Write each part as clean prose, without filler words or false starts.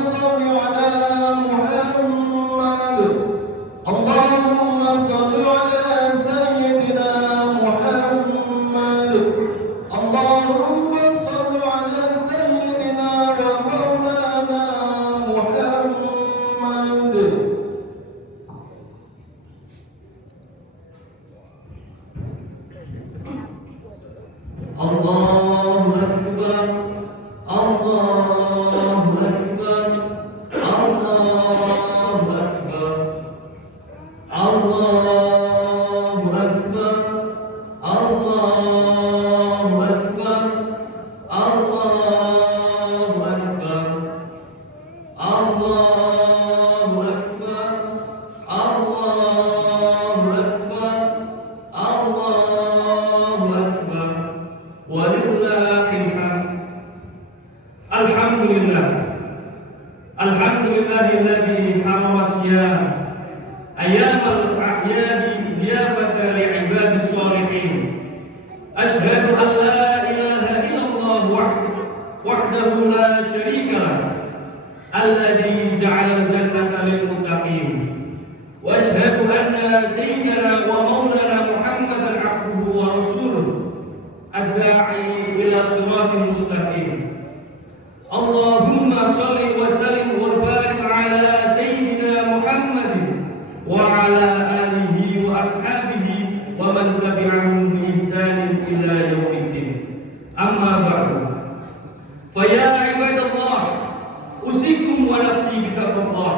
صل على محمد اللهم صل على سيدنا محمد اللهم صل على سيدنا ومولانا محمد الله أكبر الله أكبر الله أكبر الله أكبر الله أكبر الله أكبر الله أكبر الله أكبر الله أكبر ولله الحمد. الحمد لله الحمد لله الذي حرم الصيام أيام الأعياد ضيافة لعباد الصالحين. أشهد أن لا إله إلا الله وحده لا شريك له الذي جعل الجنة للمتقين. وأشهد أن سيدنا ومولانا محمدا عبده ورسوله الداعي إلى صراط مستقيم. اللهم صل وسلم وبارك على سيدنا محمد وعلى آله وأصحابه ومن تبعهم بإحسان إلى يوم الدين. أما بعد فيا عباد الله أوصيكم ونفسي بتقوى الله.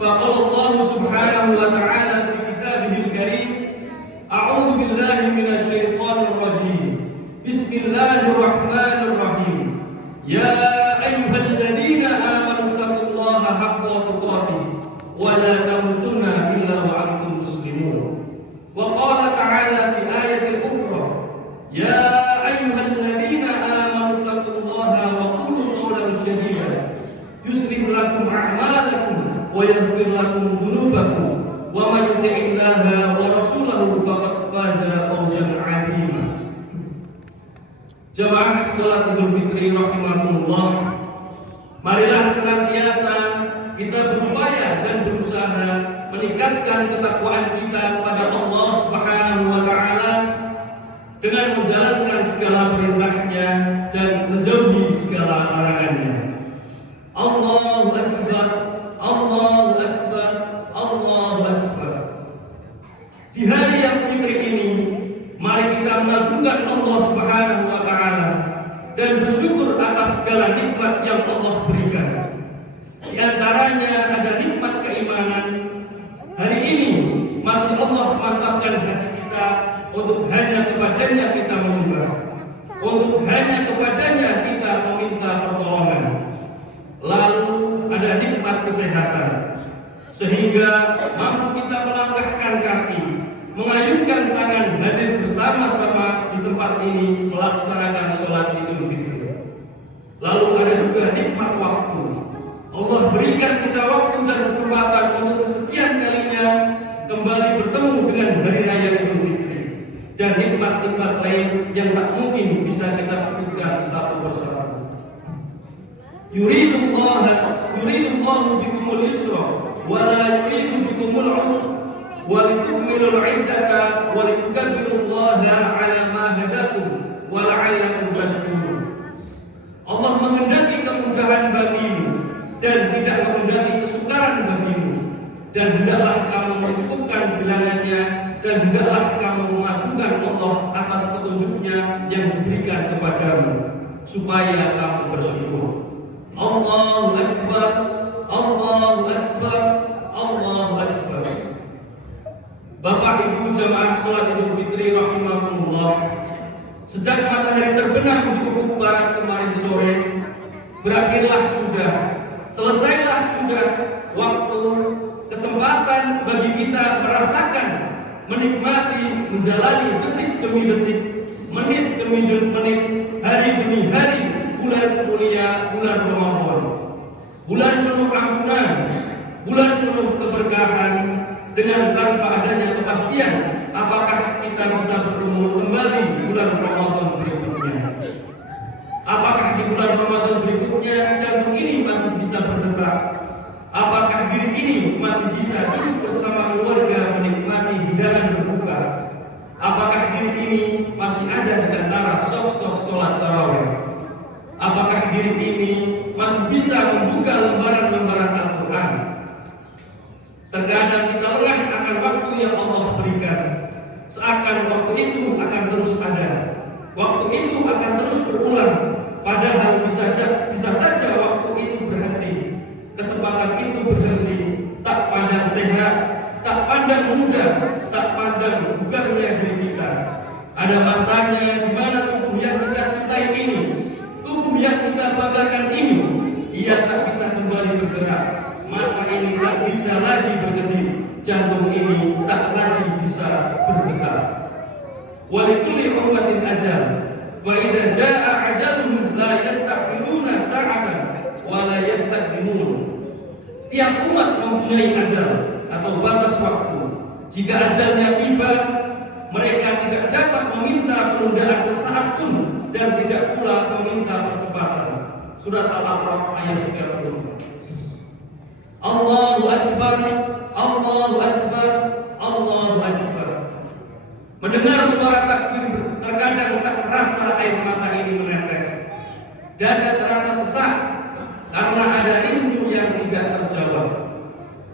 فقال الله سبحانه وتعالى في كتابه الكريم: أعوذ بالله من الشيطان الرجيم. بسم الله الرحمن الرحيم. يا أيها الذين آمنوا اتقوا الله حق تقاته ولا تموتن إلا وأنتم مسلمون. وقال تعالى في آية أخرى: يا أيها الذين آمنوا اتقوا الله وقولوا قولا سديدا يصلح لكم أعمالكم ويغفر لكم ذنوبكم ومن يطع الله ورسوله فقد فاز فوزا عظيما. Jamaah salat Idul Fitri rahimakumullah, marilah senantiasa kita berupaya dan berusaha meningkatkan ketakwaan kita kepada Allah Subhanahu wa taala dengan menjalankan segala perintahnya dan menjauhi segala larangannya. Allahu Akbar, Allahu Akbar, Allahu Akbar. Di hari yang fitri ini, mari kita mengagungkan Allah Subhanahu wa taala dan bersyukur atas segala nikmat yang Allah berikan. Di antaranya ada nikmat keimanan. Hari ini masih Allah mantapkan hati kita untuk hanya kepadanya kita menyembah, untuk hanya kepadanya kita meminta pertolongan. Lalu ada nikmat kesehatan, sehingga mampu kita melangkahkan kaki, mengayunkan tangan, hadir bersama-sama di tempat ini melaksanakan sholat Idul Fitri. Lalu ada juga nikmat waktu. Allah berikan kita waktu dan kesempatan untuk kesekian kalinya kembali bertemu dengan hari raya Idul Fitri dan nikmat-nikmat lain yang tak mungkin bisa kita sebutkan satu persatu. Yuridullahu bikumul yusra wa la yuridu bikumul usra وَلِتُكْمِلُوا الْعِدَّةَ وَلِتُكَبِّرُوا اللَّهَ عَلَى مَا هَدَاكُمْ وَلَعَلَّكُمْ تَشْكُرُونَ. Allah menghendaki kemudahan bagimu dan tidak menghendaki kesukaran bagimu, dan hendaklah kamu mencukupkan bilangannya, dan hendaklah kamu mengadukan Allah atas petunjuknya yang diberikan kepadamu supaya kamu bersyukur. Allahu Akbar, Allahu Akbar, Allahu Akbar. Bapak Ibu jamaah sholat Idul Fitri rahimakumullah, sejak matahari terbenam di ufuk barat kemarin sore, berakhirlah sudah, selesailah sudah waktu kesempatan bagi kita merasakan, menikmati, menjalani detik demi detik, menit demi menit, hari demi hari, bulan mulia, bulan Ramadan, bulan penuh ampunan, bulan penuh keberkahan, dengan tanpa adanya kepastian apakah kita bisa bertemu kembali di bulan Ramadan berikutnya. Apakah di bulan Ramadan berikutnya jantung ini masih bisa berdetak Apakah diri ini masih bisa duduk bersama keluarga menikmati hidangan berbuka? Apakah diri ini masih ada di antara sof-sof sholat tarawih? Apakah diri ini masih bisa membuka lembaran-lembaran Al-Quran? Terkadang kita lengah akan waktu yang Allah berikan, seakan waktu itu akan terus ada, waktu itu akan terus berulang, padahal bisa saja waktu itu berhenti, kesempatan itu berhenti, tak pandang sehat, tak pandang muda, tak pandang bugarnya diri kita. Ada masanya di mana tubuh yang kita cintai ini, tubuh yang kita banggakan ini, ia tak bisa kembali bergerak. Mata ini tak bisa lagi berkedip, jantung ini tak lagi bisa bergetar. Walikulli ummatin ajal, wa idza jaa ajaluhum la yastakhiruna sa'atan wa la yastaqdimun. Setiap umat mempunyai ajal atau batas waktu. Jika ajalnya tiba, mereka tidak dapat meminta penundaan sesaat pun dan tidak pula meminta percepatan. Surat Al-A'raf ayat 30. Allahu Akbar, Allahu Akbar, Allahu Akbar. Mendengar suara takbir, terkadang tak terasa air mata ini menetes. Dada terasa sesak karena ada rindu yang tidak terjawab.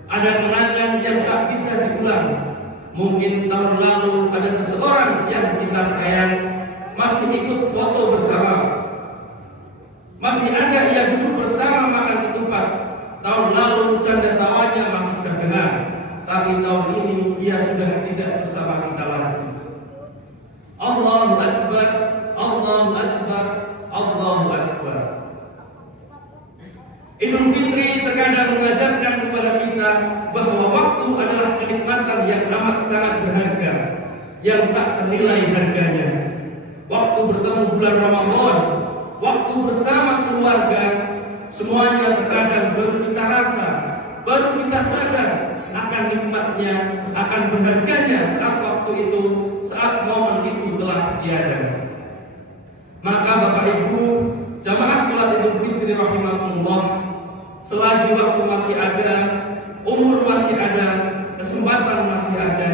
Ada kenangan yang tak bisa diulang. Mungkin tahun lalu ada seseorang yang kita sayang masih ikut foto bersama, masih ada ia duduk bersama makan ketupat. Tahun lalu canda tawanya masih terdengar, tapi tahun ini ia sudah tidak bersama kita lagi. Allahu Akbar, Allahu Akbar, Allahu Akbar. Idul Fitri terkadang mengajarkan kepada kita bahwa waktu adalah kenikmatan yang amat sangat berharga, yang tak ternilai harganya. Waktu bertemu bulan Ramadan, waktu bersama keluarga, semuanya terkadang baru kita rasa, baru kita sadar akan nikmatnya, akan berharganya saat waktu itu, saat momen itu telah tiada. Maka Bapak Ibu, jamaah sholat Idul Fitri rahimakumullah, selagi waktu masih ada, umur masih ada, kesempatan masih ada,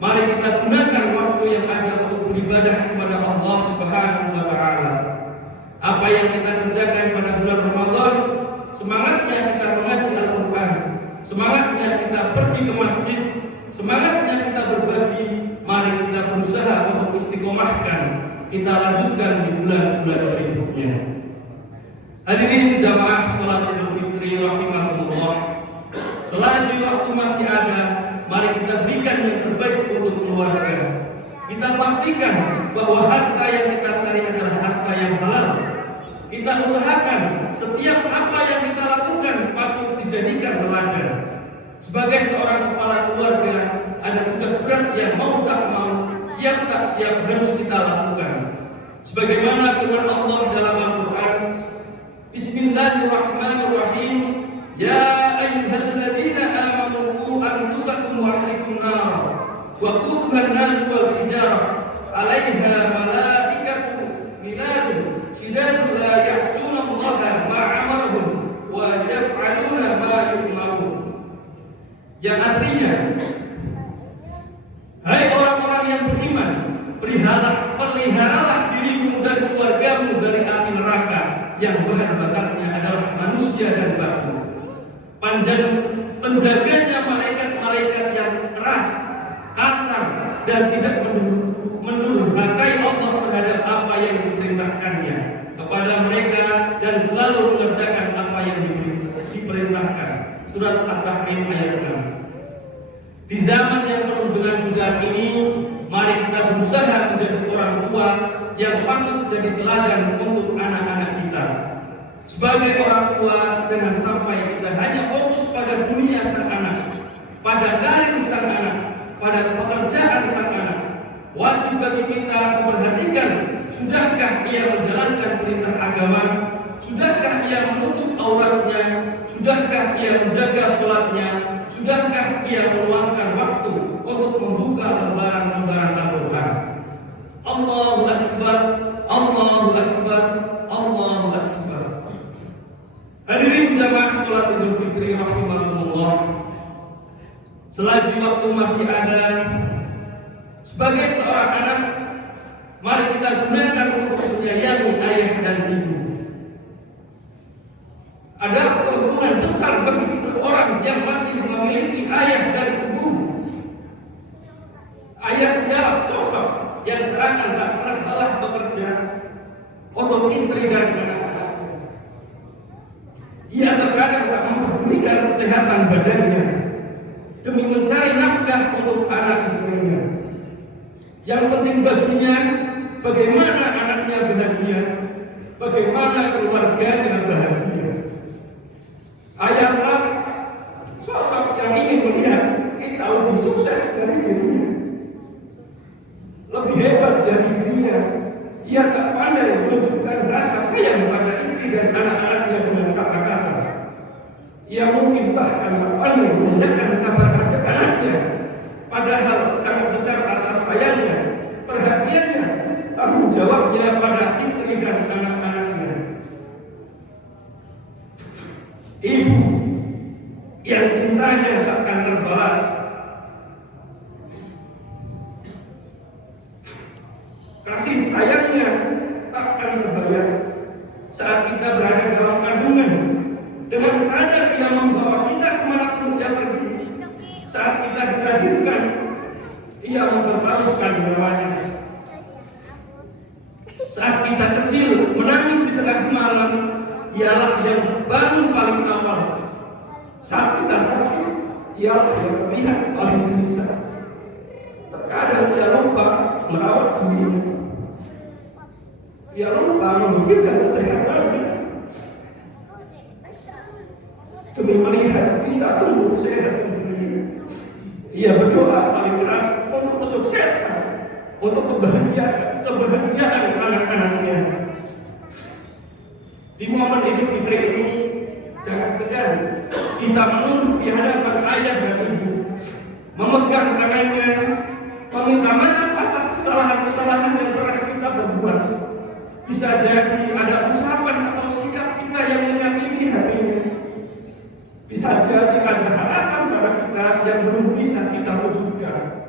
mari kita gunakan waktu yang ada untuk beribadah kepada Allah Subhanahu wa Ta'ala. Apa yang kita kerjakan pada bulan Ramadan, semangatnya kita mengaji Al-Quran, semangatnya kita pergi ke masjid, semangatnya kita berbagi, mari kita berusaha untuk istiqomahkan, kita lanjutkan di bulan-bulan berikutnya. Hadirin jamaah sholat Idul Fitri rahimakumullah, selagi waktu masih ada, mari kita berikan yang terbaik untuk keluarga. Kita pastikan bahwa harta yang kita cari adalah harta yang halal. Kita usahakan setiap apa yang kita lakukan patut dijadikan teladan. Sebagai seorang kepala keluarga, ada tugas berat yang mau tak mau, siap tak siap harus kita lakukan. Sebagaimana firman Allah dalam Al-Quran, Bismillahirrahmanirrahim. Ya ayyuhalladzina amanu qu anfusakum wa ahlikum nar wa quduha an-nas wal hijarah 'alaiha malaikatu minadun shidadun la ya'suna Allaha ma 'amarahum wa yaf'aluna ma yu'marun. Yang artinya, hai orang-orang yang beriman, peliharalah dirimu dan keluargamu dari api neraka yang bahan bakarnya adalah manusia dan batu. Penjaganya malaikat-malaikat yang keras, kasar, dan tidak mendurhakai Allah terhadap apa yang diperintahkannya kepada mereka dan selalu mengerjakan apa yang diperintahkan. Surat At-Tahrim ayat 6. Di zaman yang penuh dengan godaan ini, mari kita berusaha menjadi orang tua yang patut jadi teladan untuk anak-anak kita. Sebagai orang tua, jangan sampai kita hanya fokus pada dunia sang anak, pada karir sang anak, pada pekerjaan sang anak. Wajib bagi kita memperhatikan, sudahkah ia menjalankan perintah agama, sudahkah ia menutup auratnya, sudahkah ia menjaga sholatnya, sudahkah ia meluangkan waktu untuk membuka lembaran-lembaran Al-Quran. Allahu Akbar, Allahu Akbar, Allahu Akbar. Hadirin Hadirin jamaah sholat Idul Fitri rahimakumullah, selagi waktu masih ada, sebagai seorang anak, mari kita gunakan untuk menyayangi ayah dan ibu. Ada keuntungan besar bagi seorang yang masih memiliki ayah dan ibu. Ayah adalah sosok yang seakan tak pernah lelah bekerja untuk istri dan anak-anaknya. Ia terkadang tak mempedulikan kesehatan badannya demi mencari nafkah untuk anak istrinya. Yang penting baginya bagaimana anaknya bahagia, bagaimana keluarganya bahagia. Ayahlah sosok yang ingin melihat kita lebih sukses dari dirinya, lebih hebat dari dirinya. Ia tak pandai menunjukkan rasa sayang pada istri dan anak-anaknya dengan kata-kata. Ia mungkin bahkan tak pandai menanyakan kabar anak-anaknya, padahal sangat besar rasa sayangnya, perhatiannya, tanggung jawabnya pada istri dan anak-anaknya. Ibu yang cintanya takkan terbalas, kasih sayangnya takkan terbayar saat kita berada dalam kandungan, dengan sadar ia membawa kita kemanapun ia pergi. Saat kita dilahirkan, ia mempertaruhkan nyawanya. Saat kita kecil menangis di tengah malam, ialah yang bangun paling awal. Saat kita sakit, ialah yang terlihat paling gelisah. Terkadang ia lupa merawat dirinya, ia lupa memikirkan kesehatannya demi melihat kita tumbuh sehat dan sendiri. Ia berdoa paling keras untuk kesuksesan, untuk kebahagiaan anak-anaknya. Di momen Idul Fitri ini, jangan segan kita menunduk di hadapan ayah dan ibu, memegang tangannya, meminta maaf atas kesalahan-kesalahan yang pernah kita berbuat. Bisa jadi ada ucapan atau sikap kita yang menyakiti hatinya. Bisa jadi ada harapan pada kita yang belum bisa kita wujudkan.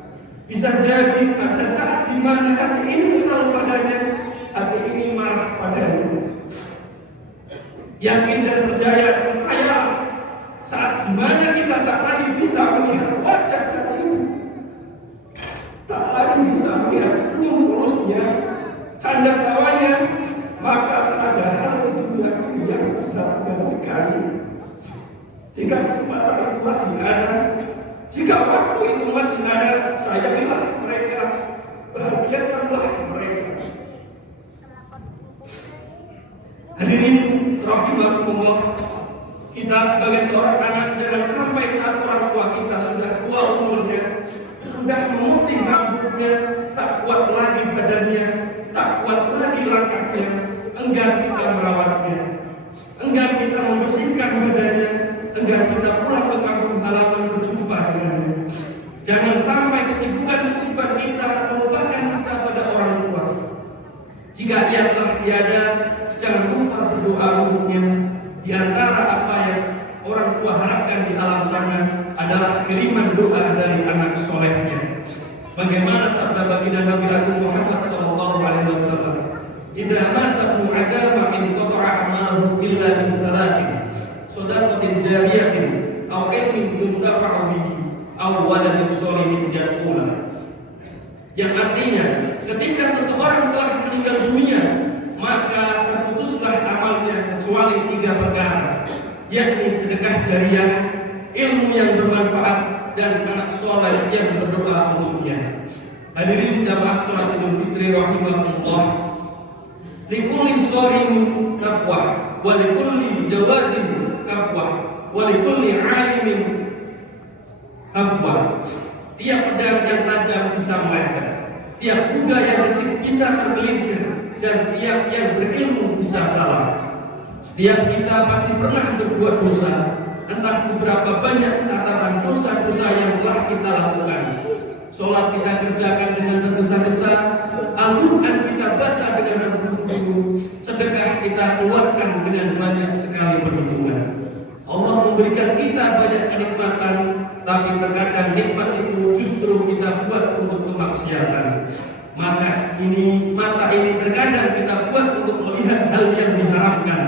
Bisa jadi ada saat di mana hati ini kesal padanya, hati ini marah padanya. Yakin dan percayalah, saat di mana kita tak lagi bisa melihat wajah dan ibu, tak lagi bisa melihat senyum tulusnya, canda tawanya, maka tak ada hal di dunia yang bisa menggantikan. Jika kesempatan itu masih ada, jika waktu itu masih ada, sayangilah mereka, bahagiakanlah mereka. Hadirin rahimakumullah, kita sebagai seorang anak jangan sampai saat orang tua kita sudah tua umurnya, sudah memutih rambutnya, tak kuat lagi badannya, tak kuat lagi langkahnya, enggan kita merawatnya, enggan kita membersihkan badannya, enggan kita pulang ke kampung halaman berjumpa dengannya. Jangan sampai kesibukan-kesibukan kita melupakan kita pada orang tua. Jika ia telah tiada, jangan lupa berdoa untuknya. Di antara apa yang orang tua harapkan di alam sana adalah kiriman doa dari anak solehnya. Bagaimana sabda baginda Nabi Agung Muhammad SAW, "Idza mata ibnu Adama inqata'a amaluhu illa min thalathin, shadaqatin jariyatin, aw ilmin yuntafa'u bihi, aw waladin shalihin yad'u lahu." Yang artinya, ketika seseorang telah meninggal dunia, maka terputuslah amalnya kecuali 3 perkara, yakni sedekah jariah, ilmu yang bermanfaat, dan anak soleh yang berdoa untuknya. Hadirin jamaah sholat Idul Fitri rahimahullah, likulli shorimin taqwa, wa likulli jawadin taqwa, wa likulli alimin taqwa. Tiap pedang yang tajam bisa meleset, tiap kuda yang gesit bisa tergelincir, dan tiap yang berilmu bisa salah. Setiap kita pasti pernah berbuat dosa, entah seberapa banyak catatan dosa-dosa yang telah kita lakukan. Sholat kita kerjakan dengan tergesa-gesa, Al-Quran kita baca dengan terburu-buru, sedekah kita keluarkan dengan banyak sekali perhitungan. memberikan kita banyak kenikmatan, tapi terkadang nikmat itu justru kita buat untuk kemaksiatan. Maka mata ini terkadang kita buat untuk melihat hal yang diharamkan.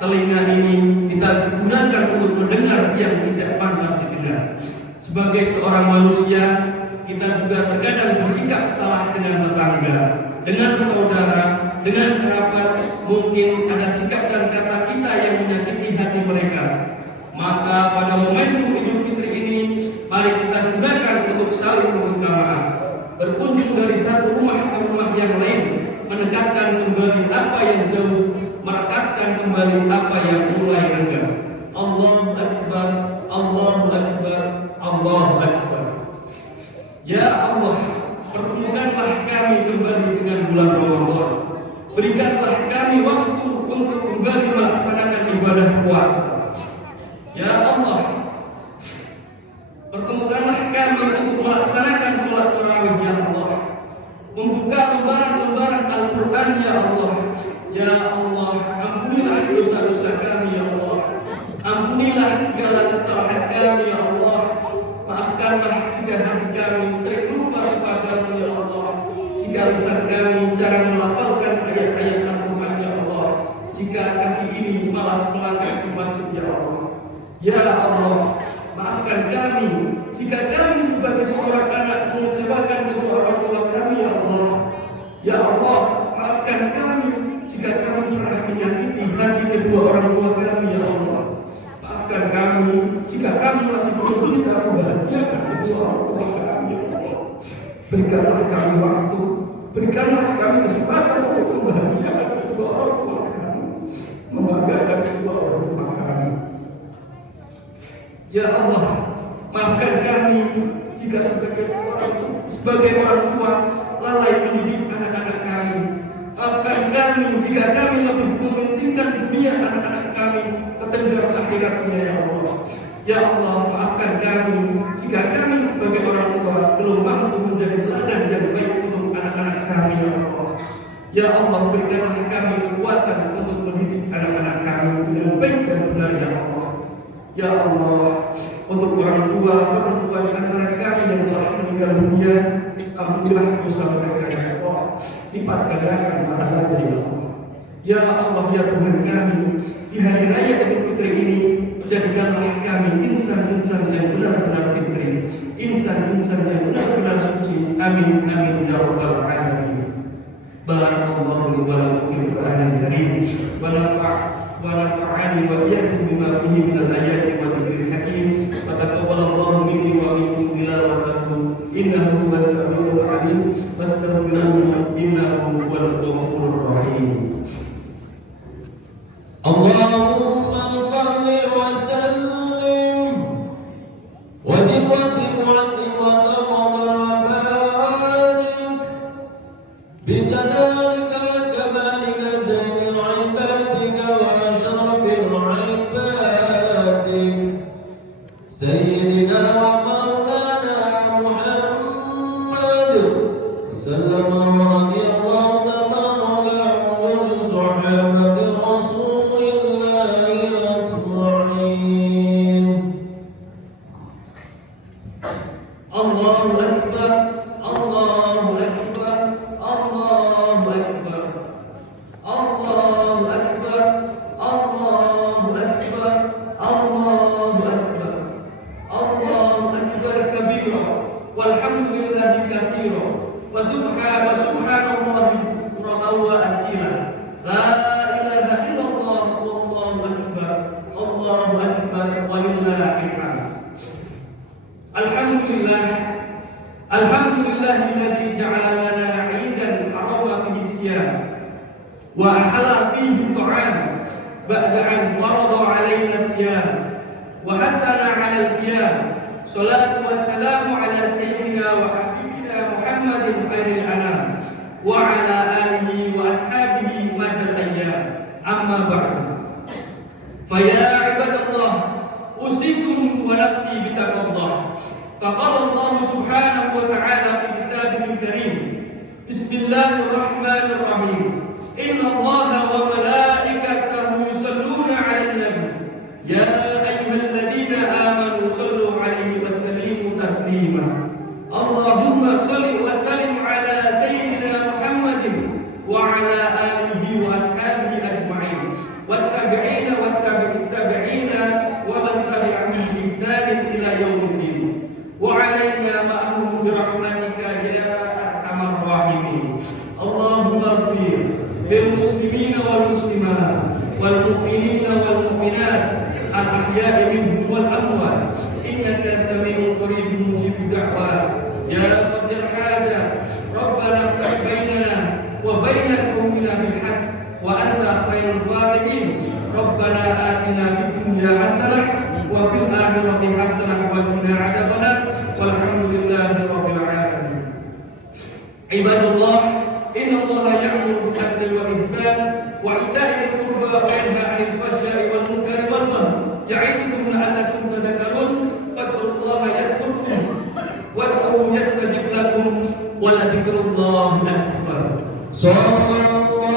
Telinga ini kita gunakan untuk mendengar yang tidak pantas didengar. Sebagai seorang manusia, kita juga terkadang bersikap salah dengan tetangga, dengan saudara, dengan kerabat. Mungkin ada sikap dan kata kita yang menyakiti hati mereka. Maka pada momentum Idul Fitri ini, mari kita gunakan untuk saling meminta maaf, berkunjung dari satu rumah ke rumah yang lain, mendekatkan kembali apa yang jauh, merekatkan kembali apa yang mulai renggang. Allahu Akbar, Allahu Akbar, Allahu Akbar. Ya Allah, pertemukanlah kami kembali dengan bulan Ramadan. Berikanlah kami waktu untuk kembali melaksanakan ibadah puasa. Ya Allah, pertemukanlah kami untuk melaksanakan sholat tarawih. Ya Allah, membuka lembaran-lembaran Al-Quran. Ya Allah, ya Allah, ampunilah dosa-dosa kami. Ya Allah, ampunilah segala kesalahan kami. Ya Allah, maafkanlah jika hati kami sering lupa kepadamu. Ya Allah, jika lisan kami jarang melafalkan ayat-ayat Al-Quran. Ya Allah, jika kaki ini malas melangkah di masjid. Ya Allah, ya Allah, maafkan kami jika kami sebagai seorang anak mengecewakan kedua orang tua kami. Ya Allah, ya Allah, maafkan kami jika kami pernah menyakiti hati kedua orang tua kami. Ya Allah, maafkan kami jika kami masih belum bisa membahagiakan kedua orang tua kami. Ya Allah, berikanlah kami waktu, berikanlah kami kesempatan untuk membahagiakan kedua orang tua kami, membanggakan kedua orang tua kami. Ya Allah, maafkan kami jika sebagai orang tua lalai mendidik anak-anak kami. Maafkan kami jika kami lebih mementingkan dunia anak-anak kami ketimbang akhiratnya. Ya Allah, ya Allah, maafkan kami jika kami sebagai orang tua belum mampu menjadi teladan yang baik untuk anak-anak kami. Ya Allah, ya Allah, berikanlah kami kekuatan untuk mendidik anak-anak kami dengan baik dan benar. Ya Allah, ya Allah, untuk orang tua antara kami yang telah meninggal dunia, ampunilah dosa mereka. Ya Allah, lipat gandakan pahalanya. Ya Allah, ya Allah, ya Tuhan kami, di hari raya Idul Fitri ini jadikanlah kami insan-insan yang benar-benar fitri, insan-insan yang benar-benar suci. Amin, amin, ya rabbal alamin. Barakallahu li wa lakum fil Qur'anil karim wa nafa'ani wa iyyakum bima fihi minal ayati wa dzikril hakim. Wa taqabbalallahu minni wa minkum tilawatahu innahu huwas samiul alim. Wastaghfiruhu innahu huwal ghafurur rahim. Allahumma salli wa sallim wa zid wa ti'alim wa taqabbal wa barik bi jalalika wa kamalika zainil ibadika wa ashrafil ibadik sayyidina wa maulana Muhammad sallallahu alaihi wa Allahu Akbar, Allahu Akbar, Allahu Akbar, Allahu Akbar, Allahu Akbar, Allahu Akbar, Allahu Akbar kabira, walhamdulillahi katsira, wa subhanallahi bukratan wa asila. La ilaha illallah, wallahu akbar, Allahu akbar, walillahil hamd. Alhamdulillahilladzi ja'ala lana 'idan harama fihi siyam wa ahala fihi ta'am ba'da an farada 'alaina siyam wa hathana 'ala al-qiyam. Salatu wassalamu 'ala sayyidina wa habibina Muhammadin khairil anam wa 'ala alihi wa ashabihi madal ayyam. Amma ba'du. Fa ya ibadallah, usikum wa nafsi bitaqwallah. Faqala Allah subhanahu wa ta'ala fi kitabihil karim, Bismillahirrahmanirrahim. Inna Allaha wa malaikatahu yusalluna 'alan nabi. Ya ayyuhalladzina Allahumma shalli wa sallim ala sayyidina Muhammadin wa ala alihi wa ashabihi ajma'in wattabi'ina wattabi'ina wa man tabi'ahum bi ihsan ila yaumiddin wa 'alaina ma'ahum bi rahmatika ya arhamar rahimin. Allahumma ighfir lil muslimina wal muslimat wal mu'minina wal mu'minat al ahya'i minhum wal amwat innaka sami'un qaribun mujibud da'wat ya qadil hajat rabbana iftah bainana wa baina qaumina bil haqq wa anta khairul fatihin rabbana atina fid dunya hasanah wa fil akhirati hasanah wa qina adzabannar walhamdulillahi rabbil alamin. Ibadallah, inna Allaha ya'muru bil 'adli wal ihsan wa ita'i dzil qurba wa yanha 'anil fahsya'i wal munkari wal baghi ya'idukum la'allakum tadhakkarun fadhkurullaha yadhkurkum wad'uuhu yastajib lakum wa la dzikrullahi akbar. Sallallahu